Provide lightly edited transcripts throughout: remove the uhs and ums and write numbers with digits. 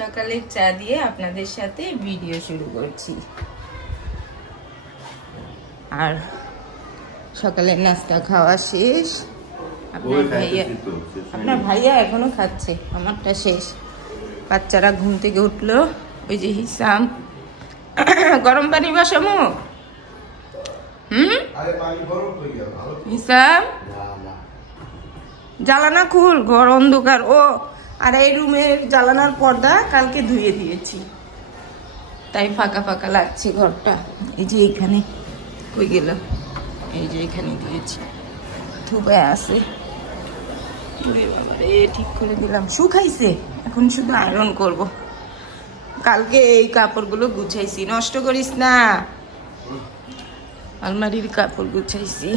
সকালে চা দিয়ে আপনাদের সাথে ভিডিও শুরু করছি। আর সকালের নাস্তা খাওয়া শেষ। আপনার ভাইয়া এখনো খাচ্ছে, আমারটা শেষ। বাচ্চারা ঘুম থেকে উঠলো। ওই যে হিসাম, গরম পানি বসামো। হিসাম জ্বালানা খুল, ঘর অন্ধকার। ও আর এই রুমের জ্বালানার পর্দা কালকে ধুয়ে দিয়েছি, তাই ফাঁকা ফাঁকা লাগছে ঘরটা। এই যে এখানে কই গেল, এই যে এখানে দিয়েছি, ধুবে আছে। ঠিক করে দিলাম, শুকাইছে। এখন শুধু আয়রন করব। কালকে এই কাপড়গুলো গুছাইছি, নষ্ট করিস না। আলমারির কাপড় গুছাইছি।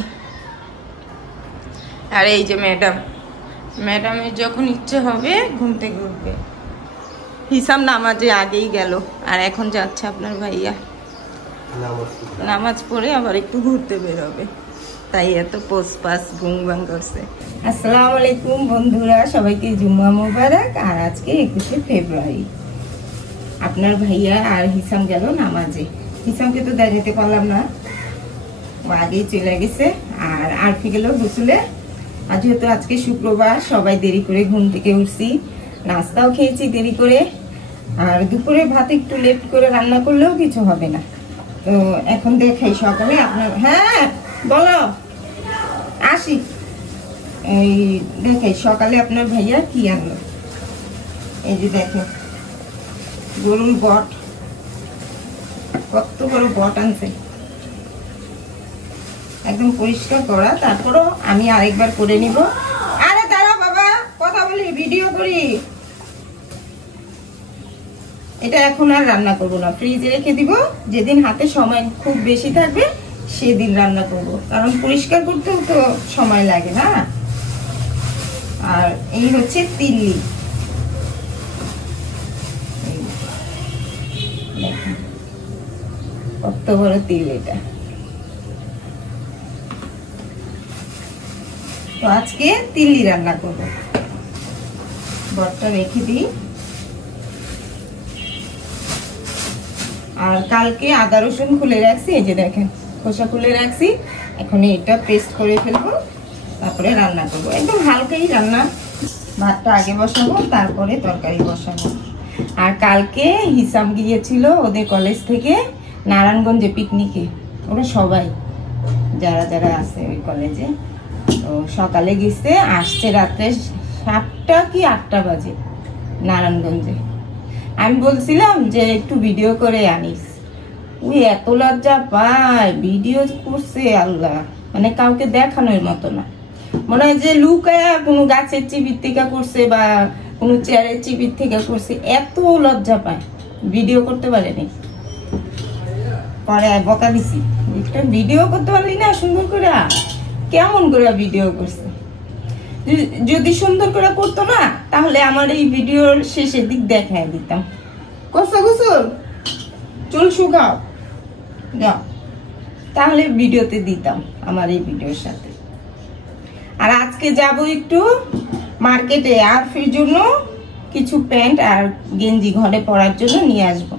আর এই যে ম্যাডামের যখন ইচ্ছে হবে ঘুম থেকে উঠবে। হিসাম নামাজে আগেই গেল, আর এখন যাচ্ছে আপনার ভাইয়া নামাজ পড়ে আবার একটু ঘুরতে বেরোবে, তাই এত পোসপাস ঘুম ভাঙ করছে। আসসালামু আলাইকুম বন্ধুরা, সবাইকে জুম্মা মোবারক। আর আজকে 21শে ফেব্রুয়ারি। আপনার ভাইয়া আর হিসাম গেল নামাজে। হিসামকে তো দেখাতে পারলাম না, ও আগেই চলে গেছে। আর আরফি গেল গোসলে। আর যেহেতু আজকে শুক্রবার, সবাই দেরি করে ঘুম থেকে উঠছি, নাস্তাও খেয়েছি দেরি করে। আর দুপুরে ভাত একটু লেট করে রান্না করলেও কিছু হবে না। তো এখন দেখাই সকালে আপনার, হ্যাঁ বলো, আসি। এই দেখাই সকালে আপনার ভাইয়া কি আনলো। এই যে দেখো, গরুর বট, কত বড় বট আনছে, একদম পরিষ্কার করা। তারপরও আমি আরেকবার করে নিব। আরে দাঁড়া বাবা, কথা বলি, ভিডিও করি। এটা এখন আর রান্না করব না, ফ্রিজে রেখে দিব। যেদিন হাতে সময় খুব বেশি থাকবে সেদিন রান্না করব, কারণ পরিষ্কার করতেও তো সময় লাগে না। আর এই হচ্ছে তিল্লি, কত বড় তিল এটা। তো আজকে তিল্লি রান্না করব। বটটা রেখে দিই। আর কালকে আদা রসুন খুলে রাখছি, এই যে দেখেন খোসা খুলে রাখছি। এখন এটা পেস্ট করে ফেলবো, তারপরে রান্না করব। একদম হালকাই রান্না। ভাতটা আগে বসাবো, তারপরে তরকারি বসাবো। আর কালকে হিসাম গিয়েছিল ওদের কলেজ থেকে নারায়ণগঞ্জে পিকনিকে। ওরা সবাই যারা যারা আছে ওই কলেজে। তো সকালে গেছে, আসছে রাত্রে 7টা কি 8টা বাজে নারায়ণগঞ্জে। আমি বলছিলাম যে একটু ভিডিও করে আনিস। ওই এত লজ্জা পায়, ভিডিও করছে আল্লাহ, মানে কাউকে দেখানোর মতো না। মনে হয় যে লুকায়া কোনো গাছের চিবির থেকে করছে বা কোনো চেয়ারের চিবির থেকে করছে, এত লজ্জা পায়, ভিডিও করতে পারেনি। পরে বকা দিছি, ভিডিও করতে পারলি না সুন্দর করে, কেমন করে ভিডিও করছে। যদি সুন্দর করে করতো না, তাহলে আমার এই ভিডিওর শেষের দিক দেখায় দিতাম। কষ্ট গোসল, চুল শুকাও, যাও, তাহলে ভিডিওতে দিতাম আমার এই ভিডিওর সাথে। আর আজকে যাব একটু মার্কেটে, আর ফির জন্য কিছু প্যান্ট আর গেঞ্জি ঘরে পরার জন্য নিয়ে আসবো।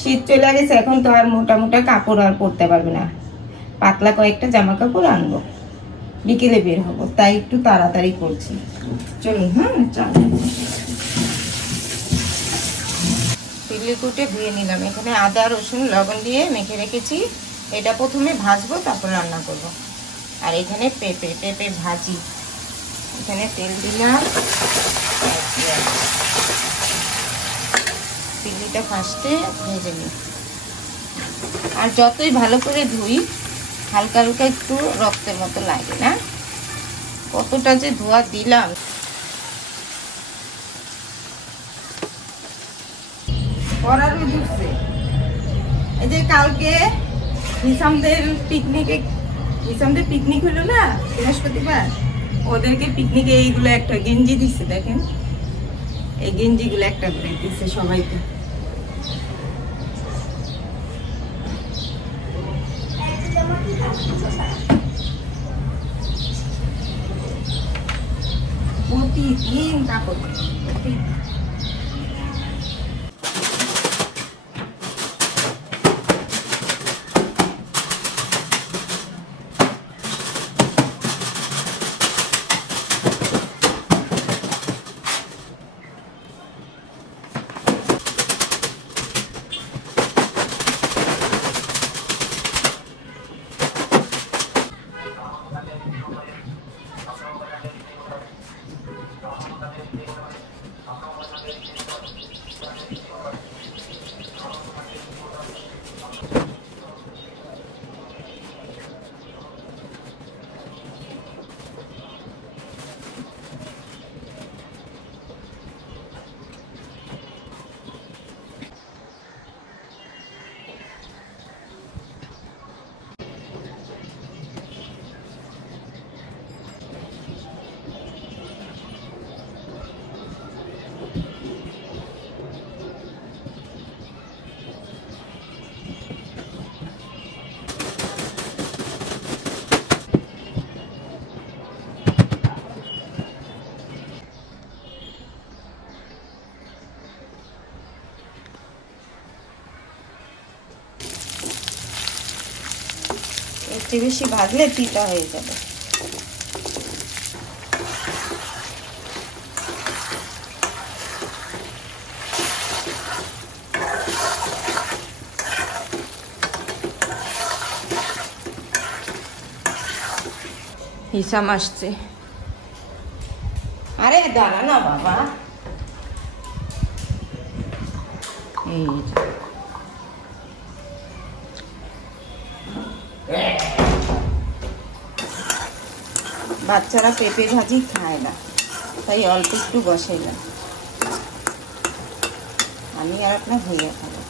শীত চলে গেছে, এখন তো আর মোটা মোটা কাপড় আর পরতে পারবে না। পাতলা কয়েকটা জামা কাপড় আনবো, বিকেলে বের হবো, তাই একটু তাড়াতাড়ি করছি। চলুন, হ্যাঁ চলুন। তিল্লি কুটে ধুয়ে নিলাম। এখানে আদা রসুন লবণ দিয়ে মেখে রেখেছি। এটা প্রথমে ভাজবো, তারপর রান্না করব। আর এখানে পেঁপে ভাজি। এখানে তেল দিলাম। তিল্লিটা ফার্স্টে ভেজে নিই। আর যতই ভালো করে ধুই, হালকা হালকা একটু রক্তের মতো লাগে না। কতটা যে ধোয়া দিলাম। এই যে কালকে হিসামদের পিকনিক হলো না বৃহস্পতিবার, ওদেরকে পিকনিকে এইগুলো একটা গেঞ্জি দিচ্ছে, দেখেন এই গেঞ্জিগুলো একটা করে দিচ্ছে সবাইকে। প্রতিদিন কাপড়, বেশি বেশি ভাজলে তিতা হয়ে যাবে। হিসাম আসছে। আরে দাঁড়া না বাবা, এই বাচ্চারা পেঁপে ভাজি খায় না, তাই অল্প একটু বসাইলাম। আমি আর আপনার হইয়া খাবো।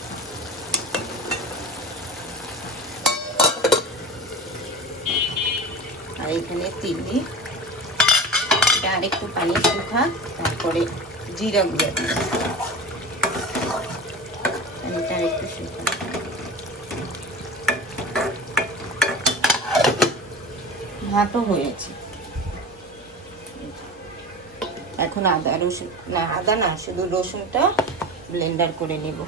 আর এখানে তিল্লি, এটা আর একটু পানি শুকাক, তারপরে জিরা গুঁড়া দিয়ে পানিটা একটু শুকাক। ভাতও হয়েছে। এখন আদা রসুন না, আদা না, শুধু রসুনটা ব্লেন্ডার করে নিব।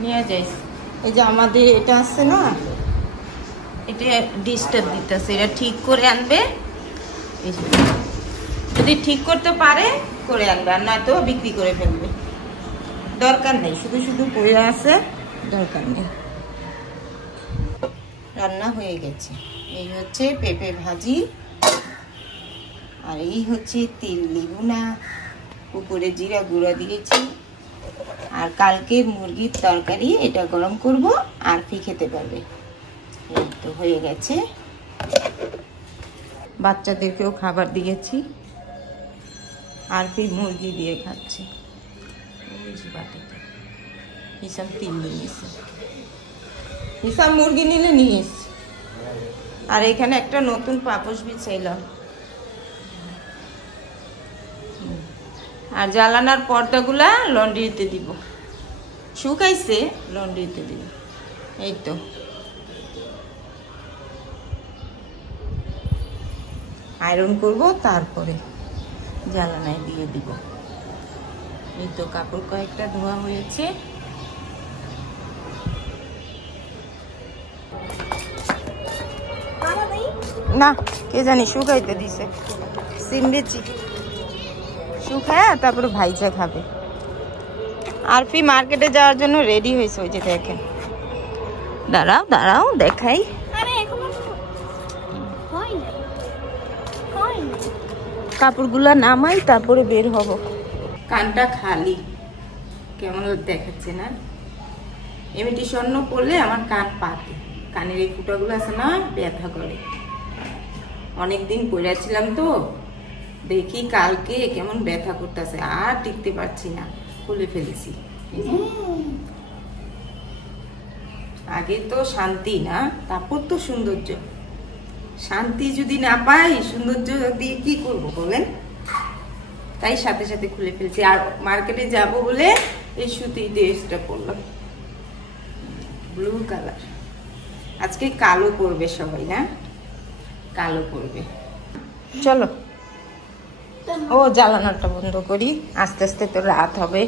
নিয়ে যাই। এই যে আমাদের এটা আছে না, এটা ডিস্টার্ব দিতেছে, এটা ঠিক করে আনবে। যদি ঠিক করতে পারে করে আনবে, আর নয়তো বিক্রি করে ফেলবে। দরকার নেই, শুধু শুধু পড়ে আছে, দরকার নেই। রান্না হয়ে গেছে। এই হচ্ছে পেঁপে ভাজি, আর এই হচ্ছে তিল্লি ভুনা, উপরে জিরা গুঁড়া দিয়েছি। আর কালকের মুরগির তরকারি, এটা গরম করব, আরফি খেতে পারবে। এই তো হয়ে গেছে। বাচ্চাদেরকেও খাবার দিয়েছি। আরফি মুরগি দিয়ে খাচ্ছে। হিসাম তিল্লি নিয়েছে, হিসাম মুরগি নিলে নিস। আর এখানে একটা নতুন পাপোশ বিছাইলাম। আর জ্বালানার পর্দাগুলা লন্ড্রিতে দিব, শুকাইছে, লন্ড্রিতে দিব। এই তো আয়রন করব, তারপরে জ্বালানায় দিয়ে দিব। এই তো কাপড় কয়েকটা ধোয়া হয়েছে। না কে জানি শুকাইতে দিছে, সিমড়েছি শুকায়, তারপরে ভাইজা খাবে। আরফি মার্কেটে যাওয়ার জন্য রেডি হয়েছে, ওই যে দেখেন। দাঁড়াও দাঁড়াও দেখাই। কাপড়গুলা নামাই, তারপরে বের হব। কানটা খালি, কেমন দেখাচ্ছে না? এমনি স্বর্ণ পরলে আমার কান পাতে, কানের এই ফুটাগুলো আছে না, ব্যথা করে। অনেকদিন পরেছিলাম তো, দেখি কালকে কেমন ব্যথা করতেছে, আর টিকতে পারছি না, খুলে ফেলেছি। আগে তো শান্তি না, তারপর তো সৌন্দর্য। শান্তি যদি না পাই, সৌন্দর্য দিয়ে কি করব বলেন? তাই সাথে সাথে খুলে ফেলছি। আর মার্কেটে যাব বলে এই সুতি ড্রেসটা পরলাম, ব্লু কালার। আজকে কালো পরবে সবাই, না কালো পরবে। চলো, ও জ্বালানোটা বন্ধ করি, আস্তে আস্তে তো রাত হবে।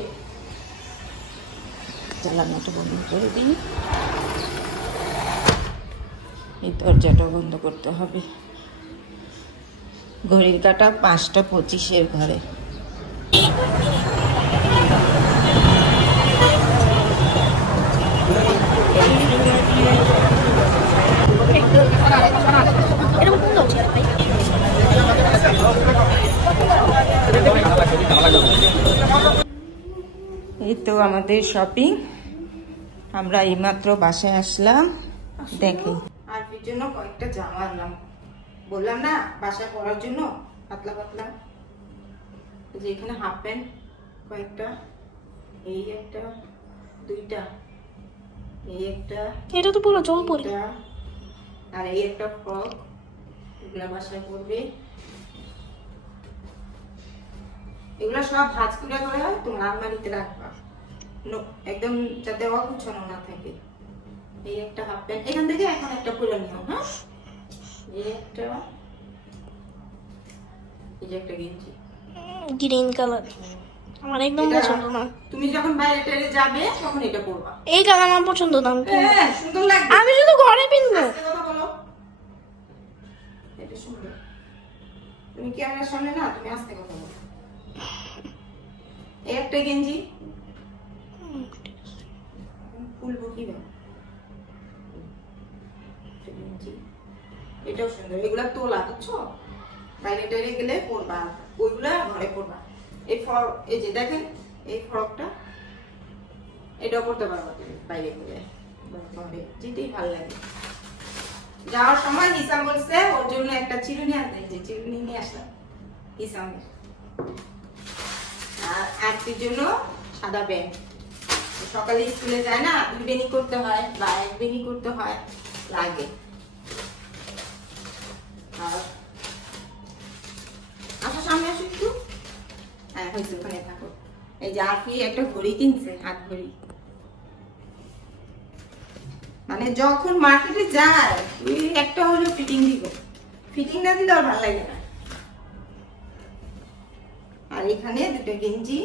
জ্বালানোটা বন্ধ করে দিই। এই দরজাটা বন্ধ করতে হবে। ঘড়ির কাঁটা 5:25 ঘরে। এই তো আমাদের শপিং। আমরা এইমাত্র বাসায় আসলাম। দেখি আরফির জন্য কয়েকটা জামা আনলাম, বললাম না বাসায় পরার জন্য, পাতলা পাতলা। যে এখানে হাফ প্যান্ট কয়েকটা, এই একটা, দুইটা, এই একটা, এটা তো পুরো জম্পরি, আর এই একটা ফ্রক, এগুলা বাসায় পরবে। এগুলা সব ভাঁজ করে করে তোমার আলমারিতে রাখবা, একদম যাতে অগুছানো না থাকে। এই একটা হাফ প্যান্ট, এখান থেকে এখন একটা পরে নিও। হ্যাঁ, এই একটা, এই যে একটা গেঞ্জি গ্রিন কালার, আমার একদম পছন্দ না। তুমি যখন বাইরে টাইরে যাবে তখন এটা পরবা। এই কালার আমার পছন্দ না, হ্যাঁ সুন্দর লাগবে, আমি শুধু ঘরে পিনবো। কথা বলো, এটা সুন্দর। তুমি ক্যামেরার সামনে না, তুমি আস্তে কথা বলো। এই একটা গেঞ্জি খুলবো কিভাবে? এটাও সুন্দর, এগুলা তোলা বুঝছো, বাইরে টাইরে গেলে পরবা, ওইগুলা ঘরে পরবা। এই যে দেখেন এই ফ্রকটা, এটাও পরতে পারবা তুমি বাইরে গেলে, ঘরে যেতেই ভালো লাগে। যাওয়ার সময় হিসাব বলছে ওর জন্য একটা চিরুনি আনতে, যে চিরুনি নিয়ে আসলাম হিসাবের। আর আজকের জন্য সাদা ব্যাগ, সকালে স্কুলে যায় না, 2 বেনি করতে হয় বা 1 বেনি করতে হয়, লাগে। আর আচ্ছা সামনে আসো একটু, হ্যাঁ হয়েছে, ওখানে থাকো। এই যে আপনি একটা ঘড়ি কিনছে, হাত ঘড়ি, মানে যখন মার্কেটে যায় ওই একটা হলো ফিটিং দিবে, ফিটিং না দিলে আর ভালো লাগে না। আর এখানে 2টা গেঞ্জি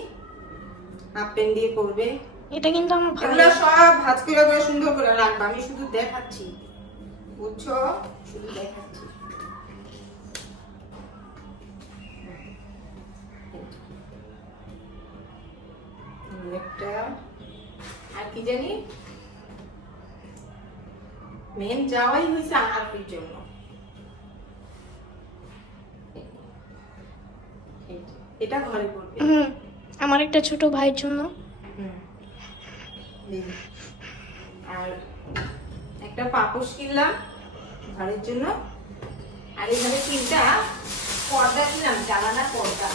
হাফ প্যান্ট দিয়ে পরবে। এটা কিন্তু আমার ভালো, এগুলো সব ভাঁজ করে সুন্দর করে রাখবে, আমি শুধু দেখাচ্ছি বুঝছো, শুধু দেখাচ্ছি। একটা আর কি জানি, মেন যাওয়াই হয়েছে আরপির জন্য। এটা ঘরে পড়বে, আমার একটা ছোট ভাইয়ের জন্য। আর একটা পাপোশ কিনলাম ঘরের জন্য। আর এখানে 3টা পর্দা কিনলাম, জানালার পর্দা,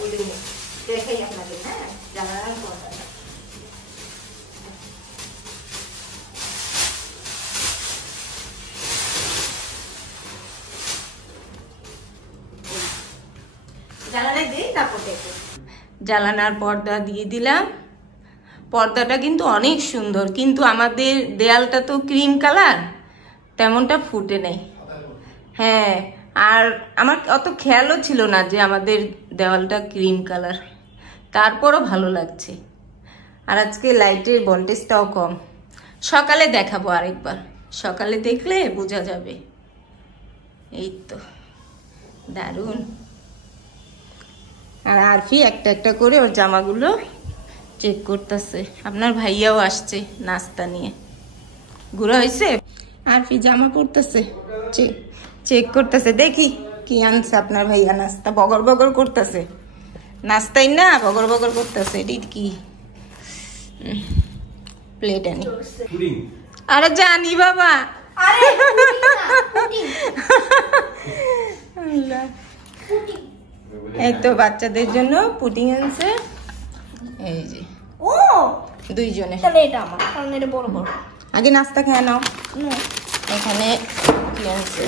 ওই দেখাই আপনাদের। হ্যাঁ জানালার পর্দা, জানালায় দিই তারপর দেখো। জানালার পর্দা দিয়ে দিলাম, পর্দাটা কিন্তু অনেক সুন্দর, কিন্তু আমাদের দেয়ালটা তো ক্রিম কালার, তেমনটা ফুটে নেই। হ্যাঁ, আর আমার অত খেয়ালও ছিল না যে আমাদের দেওয়ালটা ক্রিম কালার, তারপরও ভালো লাগছে। আর আজকে লাইটের ভোল্টেজটাও কম, সকালে দেখাবো আরেকবার, সকালে দেখলে বোঝা যাবে। এই তো দারুণ। আর আরফি একটা একটা করে ওর জামাগুলো চেক করতেছে, আপনার ভাইয়াও আসছে নাস্তা নিয়ে। ঘুরা হয়েছে, আরফি জামা পরতেছে, চেক করতেছে, দেখি কি আনছে আপনার ভাইয়া। নাস্তা বগর বগর করতেছে, নাস্তাই না বগর বগর করতেছে। এটি কি প্লেট আনি? আরে জানি বাবা, এই তো বাচ্চাদের জন্য পুডিং আনছে, এই যে ও 2 জনে। তাহলে এটা আমার, কারণ এটা বড় বড়। আগে নাস্তা খেয়ে নাও। এখানে কি আনছে?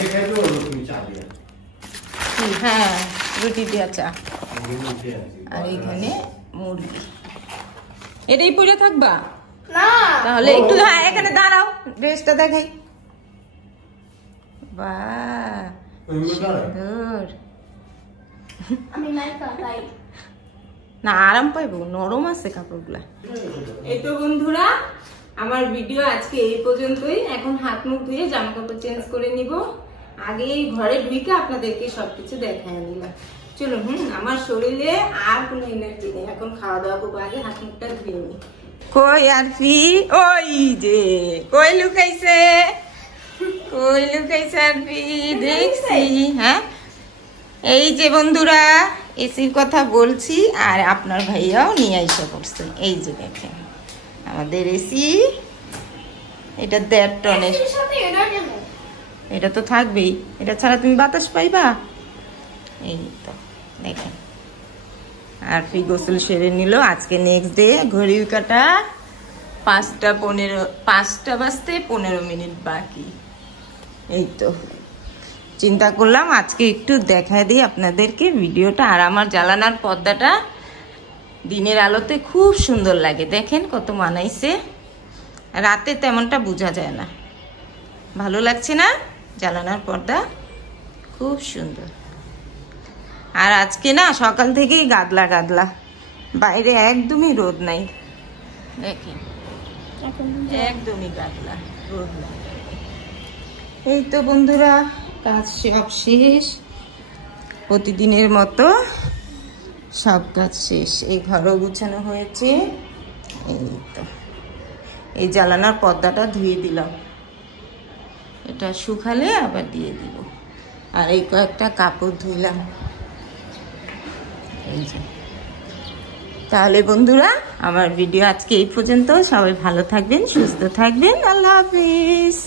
হ্যাঁ রুটি দিয়া চা, আর এখানে মুরগি। এটাই পরে থাকবা না? তাহলে একটু হ্যাঁ এখানে দাঁড়াও, ড্রেসটা দেখাই। বাহ সুন্দর, আমি নাইকা তাই না আরাম পাইবো, নরম আছে কাপড়গুলা। এই তো বন্ধুরা, আমার ভিডিও আজকে এই পর্যন্তই। এখন হাত মুখ ধুয়ে জামা কাপড় চেঞ্জ করে নিব। আগে ঘরে ঢুকে আপনাদেরকে সবকিছু দেখায় নিলাম। চলুন, আমার শরীরে আর কোনো এনার্জি নেই, এখন খাওয়া দাওয়া করবো, আগে হাত মুখটা ধুয়ে নি। কই আরফি? ওই যে কই লুকাইছে, কই লুকাইছে আরফি, দেখছি। হ্যাঁ এই যে বন্ধুরা, এসির কথা বলছি, আর আপনার ভাইয়াও নিয়ে আইসা করছে। এই যে দেখেন আমাদের এসি, এটা 1.5 টনের। এটা তো থাকবেই, এটা ছাড়া তুমি বাতাস পাইবা? এই তো দেখেন, আর ফি গোসল সেরে নিল। আজকে নেক্সট ডে, ঘড়ির কাটা 5টা বাজতে 15 মিনিট বাকি। এই তো চিন্তা করলাম আজকে একটু দেখায় দিই আপনাদেরকে ভিডিওটা। আর আমার জানালার পর্দাটা দিনের আলোতে খুব সুন্দর লাগে, দেখেন কত মানাইছে, রাতে তেমনটা বোঝা যায় না। ভালো লাগছে না? জানালার পর্দা খুব সুন্দর। আর আজকে না সকাল থেকেই গাদলা গাদলা, বাইরে একদমই রোদ নাই, দেখেন একদমই গাদলা, রোদ নাই। এই তো বন্ধুরা কাজ সব শেষ, প্রতিদিনের মতো সব কাজ শেষ। এই ঘরও গুছানো হয়েছে। এই তো এই জ্বালানার পর্দাটা ধুয়ে দিলাম, এটা শুকালে আবার দিয়ে দিব। আর এই কয়েকটা কাপড় ধুইলাম। এই যে, তাহলে বন্ধুরা আমার ভিডিও আজকে এই পর্যন্ত। সবাই ভালো থাকবেন, সুস্থ থাকবেন। আল্লাহ হাফিজ।